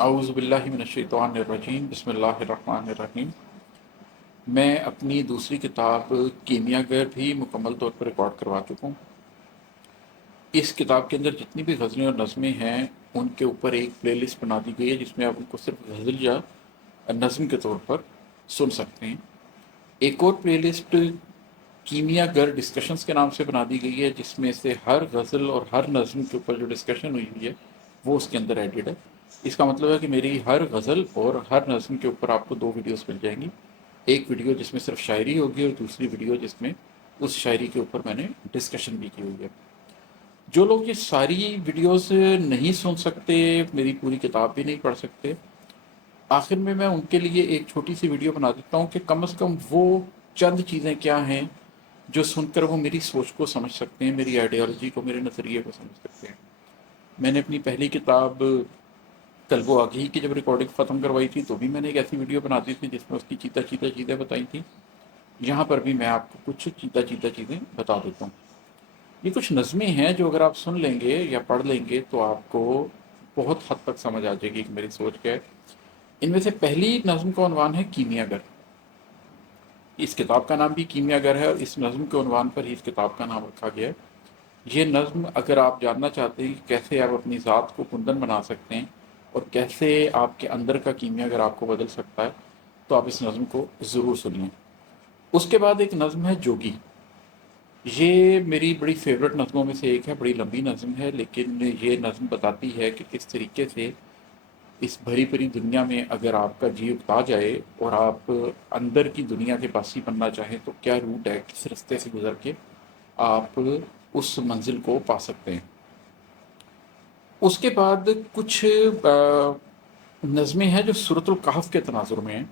اعوذ باللہ من الشیطان الرجیم بسم اللہ الرحمن الرحیم۔ میں اپنی دوسری کتاب کیمیا گر بھی مکمل طور پر ریکارڈ کروا چکا ہوں۔ اس کتاب کے اندر جتنی بھی غزلیں اور نظمیں ہیں ان کے اوپر ایک پلے لسٹ بنا دی گئی ہے جس میں آپ ان کو صرف غزل یا نظم کے طور پر سن سکتے ہیں۔ ایک اور پلے لسٹ کیمیا گر ڈسکشنز کے نام سے بنا دی گئی ہے جس میں سے ہر غزل اور ہر نظم کے اوپر جو ڈسکشن ہوئی ہوئی ہے وہ اس کے اندر ایڈڈ ہے۔ اس کا مطلب ہے کہ میری ہر غزل اور ہر نظم کے اوپر آپ کو دو ویڈیوز مل جائیں گی، ایک ویڈیو جس میں صرف شاعری ہوگی اور دوسری ویڈیو جس میں اس شاعری کے اوپر میں نے ڈسکشن بھی کی ہوئی ہے۔ جو لوگ یہ ساری ویڈیوز نہیں سن سکتے، میری پوری کتاب بھی نہیں پڑھ سکتے، آخر میں ان کے لیے ایک چھوٹی سی ویڈیو بنا دیتا ہوں کہ کم از کم وہ چند چیزیں کیا ہیں جو سن کر وہ میری سوچ کو سمجھ سکتے ہیں، میری آئیڈیالوجی کو، میرے نظریے کو سمجھ سکتے ہیں۔ میں نے اپنی پہلی کتاب قلب و آگہی کی جب ریکارڈنگ ختم کروائی تھی تو بھی میں نے ایک ایسی ویڈیو بنا دی تھی جس میں اس کی چیتا چیزیں بتائی تھیں۔ یہاں پر بھی میں آپ کو کچھ چیتا چیزیں بتا دیتا ہوں۔ یہ کچھ نظمیں ہیں جو اگر آپ سن لیں گے یا پڑھ لیں گے تو آپ کو بہت حد تک سمجھ آ جائے گی کہ میری سوچ کیا ہے۔ ان میں سے پہلی نظم کا عنوان ہے کیمیا گر۔ اس کتاب کا نام بھی کیمیا گر ہے اور اس نظم کے عنوان پر ہی اس کتاب کا نام رکھا گیا ہے۔ یہ نظم اگر آپ جاننا چاہتے ہیں کہ کیسے آپ اپنی ذات کو کندن بنا سکتے ہیں اور کیسے آپ کے اندر کا کیمیا اگر آپ کو بدل سکتا ہے تو آپ اس نظم کو ضرور سنیں۔ اس کے بعد ایک نظم ہے جوگی۔ یہ میری بڑی فیوریٹ نظموں میں سے ایک ہے، بڑی لمبی نظم ہے لیکن یہ نظم بتاتی ہے کہ کس طریقے سے اس بھری بھری دنیا میں اگر آپ کا جی اکتا جائے اور آپ اندر کی دنیا کے باسی بننا چاہیں تو کیا روٹ ہے، کس رستے سے گزر کے آپ اس منزل کو پا سکتے ہیں۔ اس کے بعد کچھ نظمیں ہیں جو سورۃ الکہف کے تناظر میں ہیں۔